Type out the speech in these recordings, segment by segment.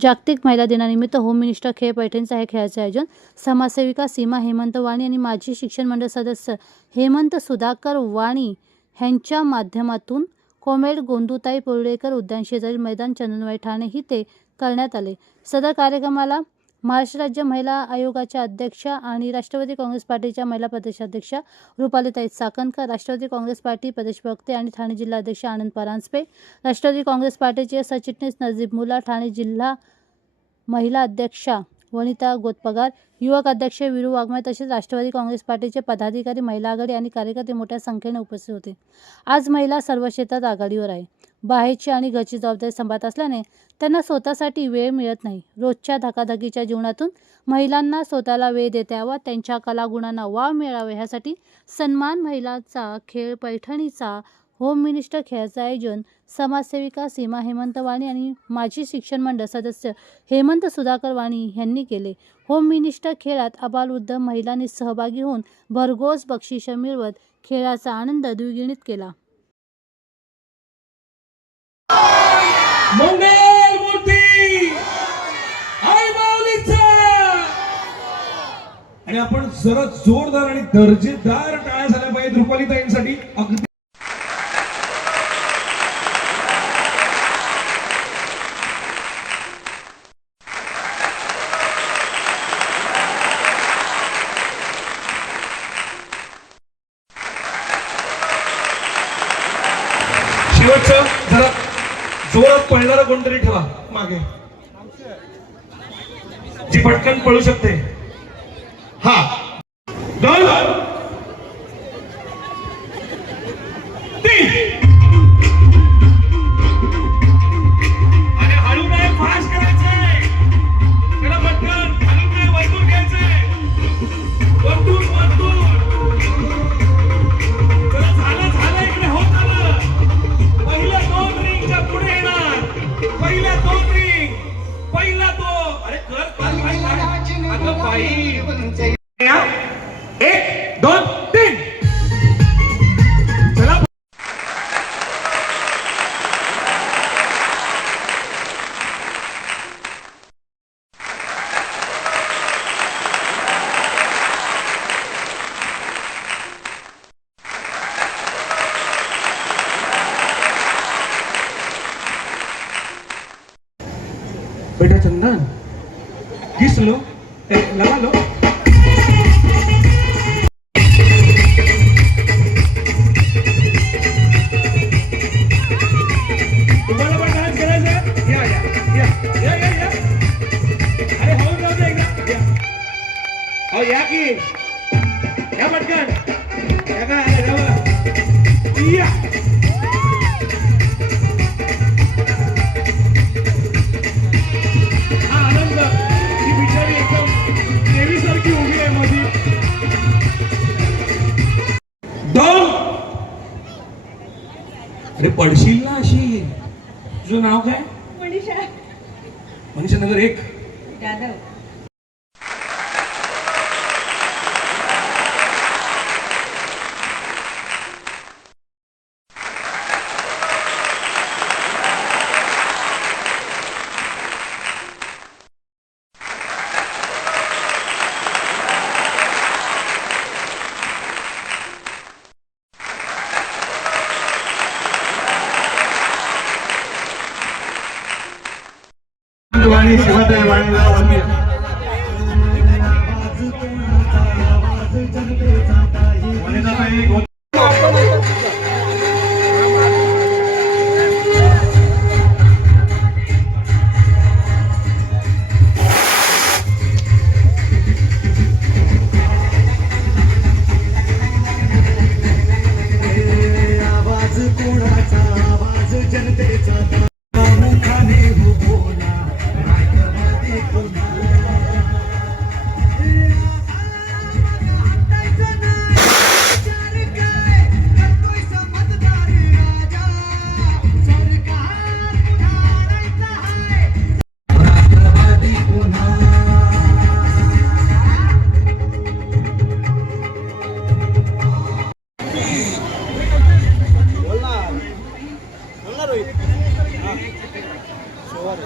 जागतिक महिला दिनानिमित्त होम मिनिस्टर खेळ पैठणचं हे खेळाचे आयोजन. समाजसेविका सीमा हेमंत वाणी आणि माजी शिक्षण मंडळ सदस्य हेमंत सुधाकर वाणी ह्यांच्या माध्यमातून कोमेड गोंदुताई पुर्डेकर उद्यान शेजारील मैदान चंदनवाई ठाणे ही करण्यात आले. सदर कार्यक्रमाला महाराष्ट्र राज्य महिला आयोगाच्या अध्यक्षा आणि राष्ट्रवादी काँग्रेस पार्टीच्या महिला प्रदेशाध्यक्षा रुपालीताई चाकणकर राष्ट्रवादी काँग्रेस पार्टी प्रदेश प्रवक्ते आणि ठाणे जिल्हा अध्यक्ष आनंद परांजपे राष्ट्रवादी काँग्रेस पार्टीचे सचिटणीस नजीब मुला ठाणे जिल्हा महिला अध्यक्षा वनिता गोतपगार युवक अध्यक्ष विरू वाघमारे तसेच राष्ट्रवादी काँग्रेस पार्टीचे पदाधिकारी महिला आघाडी आणि कार्यकर्ते मोठ्या संख्येने उपस्थित होते. आज महिला सर्व क्षेत्रात आघाडीवर आहे. बाहेरची आणि घरची जबाबदारी सांभाळत असल्याने त्यांना स्वतःसाठी वेळ मिळत नाही. रोजच्या धकाधकीच्या जीवनातून महिलांना स्वतःला वेळ देता यावा त्यांच्या कलागुणांना वाव मिळावा ह्यासाठी सन्मान महिलांचा खेळ पैठणीचा होम मिनिस्टर खेळाचं आयोजन समाजसेविका सीमा हेमंत वाणी आणि माजी शिक्षण मंडळ सदस्य हेमंत सुधाकर वाणी यांनी केले. होम मिनिस्टर खेळात अबालवृद्ध महिलांनी सहभागी होऊन भरघोस बक्षिसं मिळवत खेळाचा आनंद द्विगुणित केला. आणि आपण जरा जोरदार आणि दर्जेदार टाळ्या झाल्या पाहिजेत रुपालीताईंसाठी एक अरे पडशील ना अशी. तुझं नाव काय? मनीषा. मनीषा नगर एक. जाधव. वाणी शिवताई वाणीला वंदे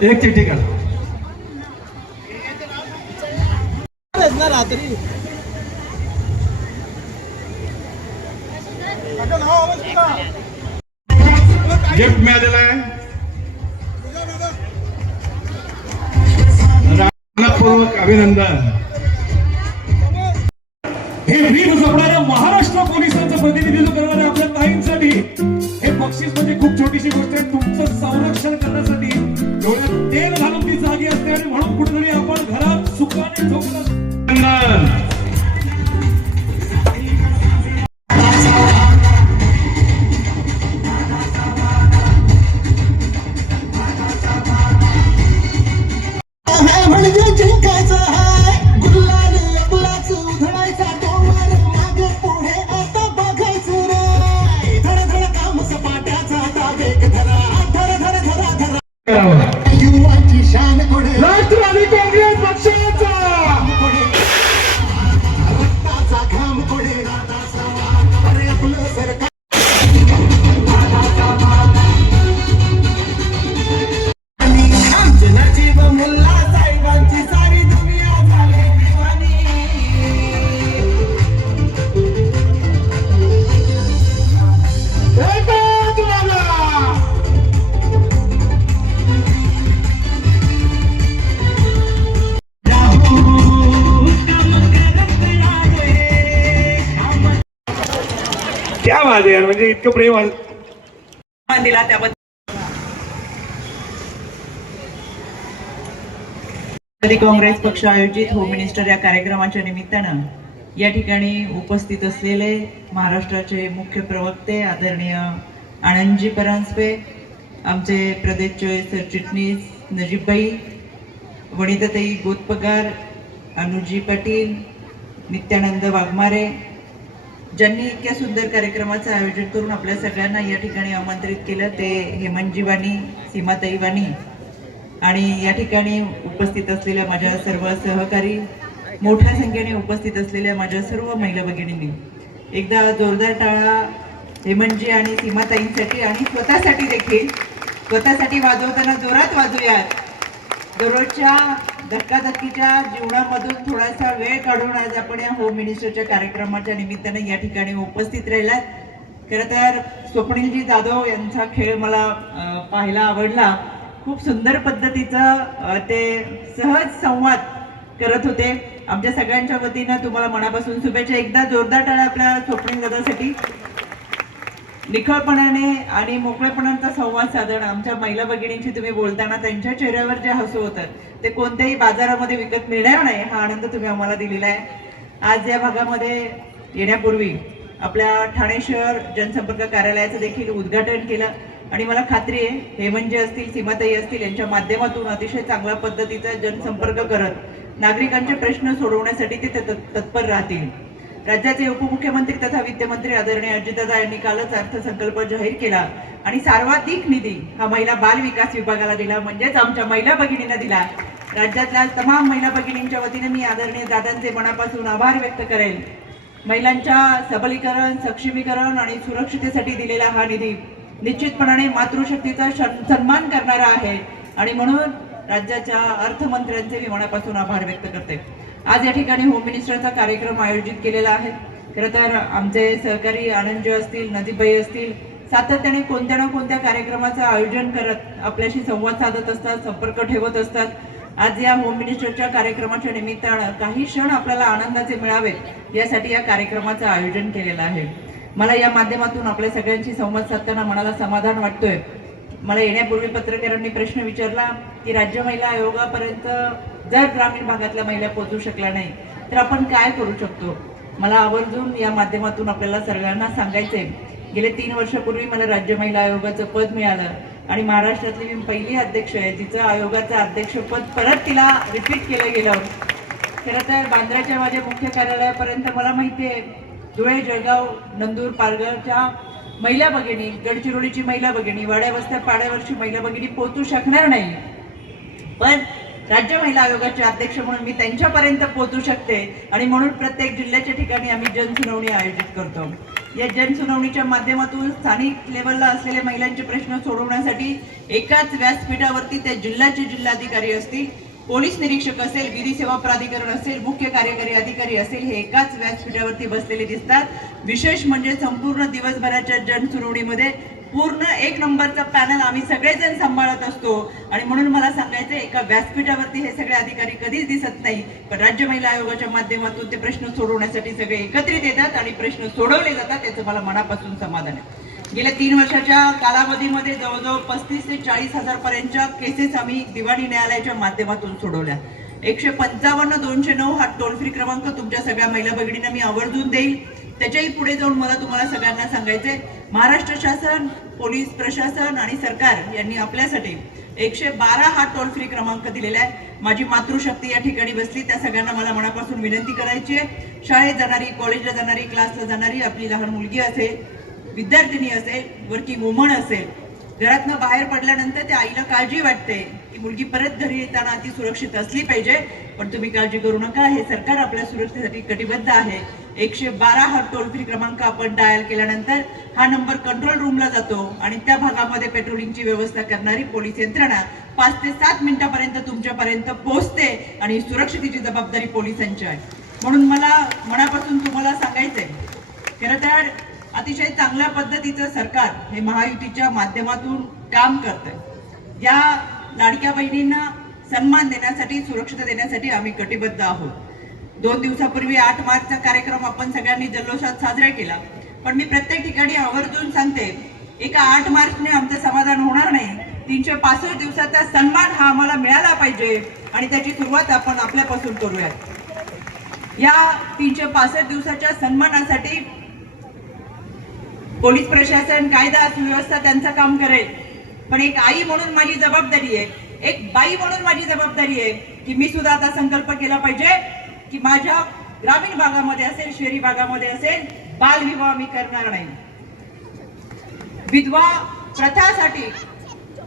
एक चिठ्ठी करा रात्री गिफ्ट मिळालेला आहे. अभिनंदन. हे वीर जपणाऱ्या महाराष्ट्र पोलिसांचं प्रतिनिधित्व करणाऱ्या आपल्या ताईंसाठी हे बक्षीस म्हणजे खूप छोटीशी गोष्ट आहे. तुमचं संरक्षण करण्यासाठी तेल घालून ती जागी असते आणि म्हणून कुठेतरी आपण घरात सुखाने झोपलं म्हणजे इतकं प्रेम दिला त्याबद्दल. काँग्रेस पक्ष आयोजित होम मिनिस्टर या कार्यक्रमाच्या निमित्तानं या ठिकाणी उपस्थित असलेले महाराष्ट्राचे मुख्य प्रवक्ते आदरणीय आनंदजी परांजपे आमचे प्रदेशचे सरचिटणीस नजीबबाई वनिताताई गोतपगार अनुजी पाटील नित्यानंद वाघमारे ज्यांनी इतक्या सुंदर कार्यक्रमाचं आयोजन करून आपल्या सगळ्यांना या ठिकाणी आमंत्रित केलं ते हेमंतजी वाणी सीमाताई वाणी आणि या ठिकाणी उपस्थित असलेल्या माझ्या सर्व सहकारी मोठ्या संख्येने उपस्थित असलेल्या माझ्या सर्व महिला भगिनींनी एकदा जोरदार टाळा हेमंतजी आणि सीमाताईंसाठी आणि स्वतःसाठी देखील स्वतःसाठी वाजवताना जोरात वाजूयात दररोजच्या धक्काधक्कीच्या जीवनामधून थोडासा वेळ काढून आज आपण या होम मिनिस्टरच्या कार्यक्रमाच्या निमित्ताने या ठिकाणी उपस्थित राहिलात. खरं तर स्वप्नीलजी जाधव यांचा खेळ मला पाहायला आवडला. खूप सुंदर पद्धतीचं ते सहज संवाद करत होते. आमच्या सगळ्यांच्या वतीनं तुम्हाला मनापासून शुभेच्छा. एकदा जोरदार टाळा आपल्या स्वप्नील दादासाठी. निखळपणाने आणि मोकळेपणाचा संवाद साधन आमच्या महिला भगिनींशी तुम्ही बोलताना त्यांच्या चेहऱ्यावर जे हसू होतं ते कोणत्याही बाजारामध्ये विकत मिळणार नाही हा आनंद तुम्ही आम्हाला दिलेला आहे. आज या भागामध्ये येण्यापूर्वी आपल्या ठाणे शहर जनसंपर्क कार्यालयाचं देखील उद्घाटन केलं. आणि मला खात्री आहे हेमंत जे असतील सीमाताई असतील यांच्या माध्यमातून अतिशय चांगल्या पद्धतीचा जनसंपर्क करत नागरिकांचे प्रश्न सोडवण्यासाठी ते तत्पर राहतील. राज्याचे उपमुख्यमंत्री तथा वित्तमंत्री आदरणीय अजितदादा यांनी कालच अर्थसंकल्प जाहीर केला आणि सर्वाधिक निधी हा महिला बाल विकास विभागाला दिला म्हणजेच आमच्या महिला भगिनींना दिला. राज्यातल्या तमाम महिला भगिनींच्या वतीने मी आदरणीय दादांचे मनापासून आभार व्यक्त करेल. महिलांच्या सबलीकरण सक्षमीकरण आणि सुरक्षितेसाठी दिलेला हा निधी निश्चितपणाने मातृशक्तीचा सन्मान करणारा आहे आणि म्हणून राज्याच्या अर्थमंत्र्यांचे मी मनापासून आभार व्यक्त करते. आज या ठिकाणी होम मिनिस्टरचा कार्यक्रम आयोजित केलेला आहे. खरं तर आमचे सहकारी आनंदजी असतील नदीबाई असतील सातत्याने कोणत्या ना कोणत्या कार्यक्रमाचं आयोजन करत आपल्याशी संवाद साधत असतात संपर्क ठेवत असतात. आज या होम मिनिस्टरच्या कार्यक्रमाच्या निमित्तानं काही क्षण आपल्याला आनंदाचे मिळावेत यासाठी या कार्यक्रमाचं आयोजन केलेलं आहे. मला या माध्यमातून आपल्या सगळ्यांशी संवाद साधताना मनाला समाधान वाटतोय. मला येण्यापूर्वी पत्रकारांनी प्रश्न विचारला की राज्य महिला आयोगापर्यंत जर ग्रामीण भागातल्या महिला पोहोचू शकल्या नाही तर आपण काय करू शकतो? मला आवर्जून या माध्यमातून आपल्याला सगळ्यांना सांगायचंय. गेले तीन वर्षापूर्वी मला राज्य महिला आयोगाचं पद मिळालं आणि महाराष्ट्रातली मी पहिली अध्यक्ष आहे तिचं आयोगाचं अध्यक्षपद परत तिला रिपीट केलं गेलं. खरं तर बांद्राच्या माझ्या मुख्य कार्यालयापर्यंत मला माहिती आहे. धुळे जळगाव नंदूर पालघरच्या महिला भगिनी गडचिरोलीची महिला भगिनी वाड्या वस्त्या पाड्यावरची महिला भगिनी पोहोचू शकणार नाही. पण राज्य महिला आयोगाचे अध्यक्ष म्हणून मी त्यांच्यापर्यंत पोहोचू शकते आणि म्हणून प्रत्येक जिल्ह्याच्या ठिकाणी आम्ही जनसुनावणी आयोजित करतो. या जनसुनावणीच्या माध्यमातून स्थानिक लेवलला असलेले महिलांचे प्रश्न सोडवण्यासाठी एकाच व्यासपीठावरती त्या जिल्ह्याचे जिल्हाधिकारी असतील पोलीस निरीक्षक असेल विधी सेवा प्राधिकरण असेल मुख्य कार्यकारी अधिकारी असेल हे एकाच व्यासपीठावरती बसलेले दिसतात. विशेष म्हणजे संपूर्ण दिवसभराच्या जनसुनावणीमध्ये पूर्ण एक नंबरचा पॅनल आम्ही सगळेजण सांभाळत असतो. आणि म्हणून मला सांगायचं एका व्यासपीठावरती हे सगळे अधिकारी कधीच दिसत नाही. पण राज्य महिला आयोगाच्या माध्यमातून ते प्रश्न सोडवण्यासाठी सगळे एकत्रित येतात आणि प्रश्न सोडवले जातात त्याचं मला मनापासून समाधान आहे. गेल्या तीन वर्षाच्या कालावधीमध्ये जवळजवळ पस्तीस ते चाळीस हजार पर्यंतच्या केसेस आम्ही दिवाणी न्यायालयाच्या माध्यमातून सोडवल्या. एकशे पंचावन्न दोनशे नऊ हा टोल फ्री क्रमांक तुमच्या सगळ्या महिला भगिनींना मी आवर्जून देईल. त्याच्याही पुढे जाऊन मला तुम्हाला सगळ्यांना सांगायचंय महाराष्ट्र शासन पोलीस प्रशासन आणि सरकार यांनी आपल्यासाठी एकशे बारा हा टोल फ्री क्रमांक दिलेला आहे. माझी मातृशक्ती या ठिकाणी बसली त्या सगळ्यांना मला मनापासून विनंती करायची आहे. शाळेत जाणारी कॉलेजला जाणारी क्लासला जाणारी आपली लहान मुलगी असेल विद्यार्थिनी असेल वर्किंग वुमन असेल घरातनं बाहेर पडल्यानंतर त्या आईला काळजी वाटते. की मुलगी परत घरी येताना ती सुरक्षित असली पाहिजे पण तुम्ही काळजी करू नका. हे सरकार आपल्या सुरक्षेसाठी कटिबद्ध आहे. एकशे बारा हा टोल फ्री क्रमांक आपण डायल केल्यानंतर हा नंबर कंट्रोल रूमला जातो आणि त्या भागामध्ये पेट्रोलिंगची व्यवस्था करणारी पोलीस यंत्रणा पाच ते सात मिनिटापर्यंत तुमच्यापर्यंत पोहोचते आणि सुरक्षितेची जबाबदारी पोलिसांची आहे. म्हणून मला मनापासून तुम्हाला सांगायचंय खरं तर अतिशय चांगल्या पद्धतीचं सरकार हे महायुतीच्या माध्यमातून काम करतंय. या लाडक्या बहिणींना सन्मान देण्यासाठी सुरक्षित देण्यासाठी आम्ही कटिबद्ध आहोत. दोन दिवसापूर्वी आठ मार्चचा कार्यक्रम आपण सगळ्यांनी जल्लोषात साजरा केला. पण मी प्रत्येक ठिकाणी आवर्जून सांगते एका आठ मार्चने आमचं समाधान होणार नाही. तीनशे पासष्ट दिवसाचा सन्मान हा आम्हाला मिळाला पाहिजे आणि त्याची सुरुवात आपण आपल्यापासून करूयात. या तीनशे पासष्ट दिवसाच्या सन्मानासाठी पोलीस प्रशासन कायदा सुव्यवस्था त्यांचं काम करेल. पण एक आई म्हणून माझी जबाबदारी आहे. एक बाई म्हणून माझी जबाबदारी आहे की मी सुद्धा आता संकल्प केला पाहिजे की माझ्या ग्रामीण भागामध्ये असेल शहरी भागामध्ये असेल बालविवाह मी करणार नाही. विधवा प्रथासाठी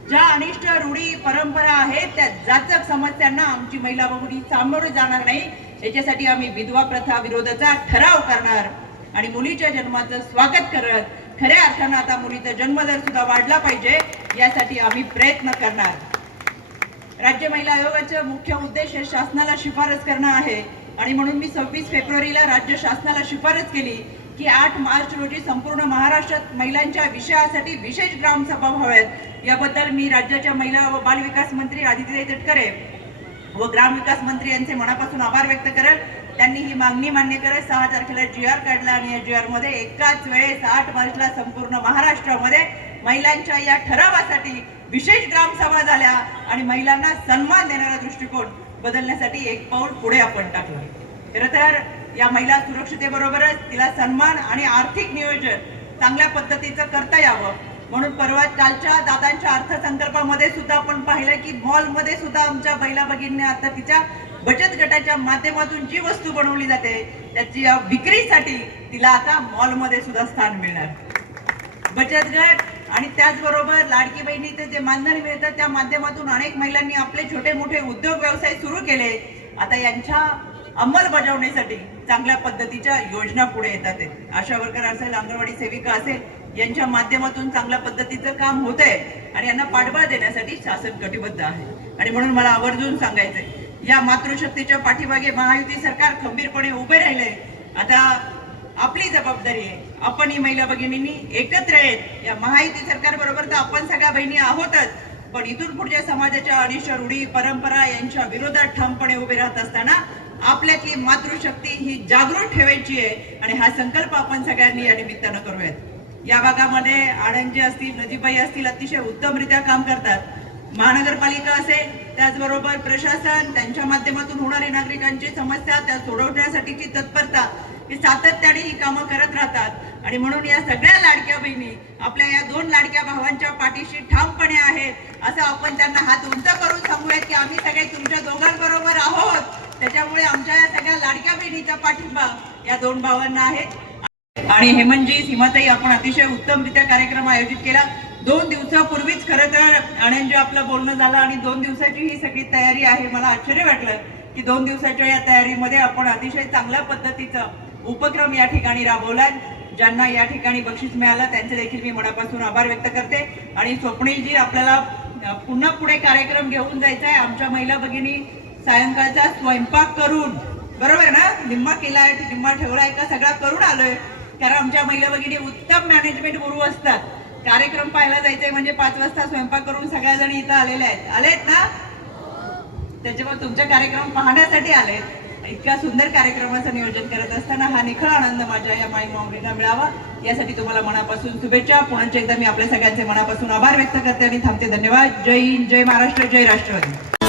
ज्या अनिष्ट रूढी परंपरा आहेत त्या जाचक समस्यांना आमची महिला भगिनी सामोरे जाणार नाही. याच्यासाठी आम्ही विधवा प्रथा विरोधाचा ठराव करणार आणि मुलीच्या जन्माचं स्वागत करत खऱ्या अर्थानं आता मुलीचा जन्मदर सुद्धा वाढला पाहिजे यासाठी आम्ही प्रयत्न करणार. राज्य महिला आयोगाचा मुख्य उद्देश शासनाला शिफारस करणं आहे. आणि म्हणून मी सव्वीस फेब्रुवारीला राज्य शासनाला शिफारस केली की आठ मार्च रोजी संपूर्ण महाराष्ट्रात महिलांच्या विषयासाठी विशेष ग्रामसभा व्हाव्यात. याबद्दल मी राज्याच्या महिला व बालविकास मंत्री आदित्य तटकरे व ग्रामविकास मंत्री यांचे मनापासून आभार व्यक्त करेल. त्यांनी ही मागणी मान्य करत सहा तारखेला जी आर काढला आणि या जी आरमध्ये एकाच वेळेस आठ मार्चला संपूर्ण महाराष्ट्रामध्ये महिलांच्या या ठरावासाठी विशेष ग्रामसभा झाल्या आणि महिलांना सन्मान देणारा दृष्टिकोन बदलण्यासाठी एक पाऊल पुढे आपण टाकलं. खरं तर या महिला सुरक्षितेबरोबरच तिला सन्मान आणि आर्थिक नियोजन चांगल्या पद्धतीचं करता यावं. म्हणून परवा कालच्या दादांच्या अर्थसंकल्पामध्ये सुद्धा आपण पाहिलं की मॉलमध्ये सुद्धा आमच्या महिला भगिनीने आता तिच्या बचत गटाच्या माध्यमातून जी वस्तू बनवली जाते त्याची विक्रीसाठी तिला आता मॉलमध्ये सुद्धा स्थान मिळणार. बचत गट आणि त्याचबरोबर लाडकी बहिणीचे जे मानधन मिळतं त्या माध्यमातून अनेक महिलांनी आपले छोटे मोठे उद्योग व्यवसाय सुरू केले. आता यांच्या अंमलबजावणीसाठी चांगल्या पद्धतीच्या योजना पुढे येतात. आशा वर्कर असेल अंगणवाडी सेविका असेल यांच्या माध्यमातून चांगल्या पद्धतीचं काम होत आहे आणि यांना पाठबळ देण्यासाठी शासन कटिबद्ध आहे. आणि म्हणून मला आवर्जून सांगायचंय या मातृशक्तीच्या पाठीमागे महायुती सरकार खंबीरपणे उभे राहिले. आता आपली जबाबदारी आहे. आपण ही महिला भगिनींनी एकत्र आहेत या महायुती सरकार बरोबर तर आपण सगळ्या बहिणी आहोतच. पण इथून पुढच्या समाजाच्या अनिष्ट रूढी परंपरा यांच्या विरोधात ठामपणे उभे राहत असताना आपल्यातली मातृशक्ती ही जागृत ठेवायची आहे आणि हा संकल्प आपण सगळ्यांनी या निमित्तानं करूयात. या भागामध्ये आनंदजी असतील नदीबाई असतील अतिशय उत्तमरित्या काम करतात. महानगरपालिका असेल त्याचबरोबर प्रशासन त्यांच्या माध्यमातून होणारी नागरिकांची समस्या त्या सोडवण्यासाठीची तत्परता ही सातत्याने ही कामं करत राहतात. आणि म्हणून या सगळ्या लाडक्या बहिणी आपल्या या दोन लाडक्या भावांच्या पाठीशी ठामपणे आहेत असं आपण त्यांना हात उंच करून सांगूयात की आम्ही सगळे तुमच्या दोघांबरोबर आहोत. त्याच्यामुळे आमच्या या सगळ्या लाडक्या बहिणीचा पाठिंबा या दोन भावांना आहे. आणि हेमंतजी सीमाताई आपण अतिशय उत्तमरित्या कार्यक्रम आयोजित केला. दोन दिवसापूर्वीच खरं तर आनंदजी आपलं बोलणं झालं आणि दोन दिवसाची ही सगळी तयारी आहे. मला आश्चर्य वाटलं की दोन दिवसाच्या या तयारीमध्ये आपण अतिशय चांगल्या पद्धतीचा उपक्रम या ठिकाणी राबवला. ज्यांना या ठिकाणी बक्षीस मिळालं त्यांचे देखील मी मनापासून आभार व्यक्त करते. आणि स्वप्नीलजी आपल्याला पुन्हा पुढे कार्यक्रम घेऊन जायचा आहे. आमच्या महिला भगिनी सायंकाळचा स्वयंपाक करून बरोबर ना? निम्मा केलाय निम्मा ठेवलाय का? सगळा करून आलोय. कारण आमच्या महिला भगिनी उत्तम मॅनेजमेंट गुरु असतात. कार्यक्रम पाहायला जायचंय म्हणजे पाच वाजता स्वयंपाक करून सगळ्या जणी इथं आलेल्या आहेत. आलेत ना? त्याच्यामुळे तुमचे कार्यक्रम पाहण्यासाठी आलेत. इतक्या सुंदर कार्यक्रमाचं नियोजन करत असताना हा निखळ आनंद माझ्या या माई माऊलींना मिळावा. यासाठी तुम्हाला मनापासून शुभेच्छा. पुन्हा एकदा मी आपल्या सगळ्यांचे मनापासून आभार व्यक्त करते आणि थांबते. धन्यवाद. जय हिंद. जय महाराष्ट्र. जय राष्ट्रवादी.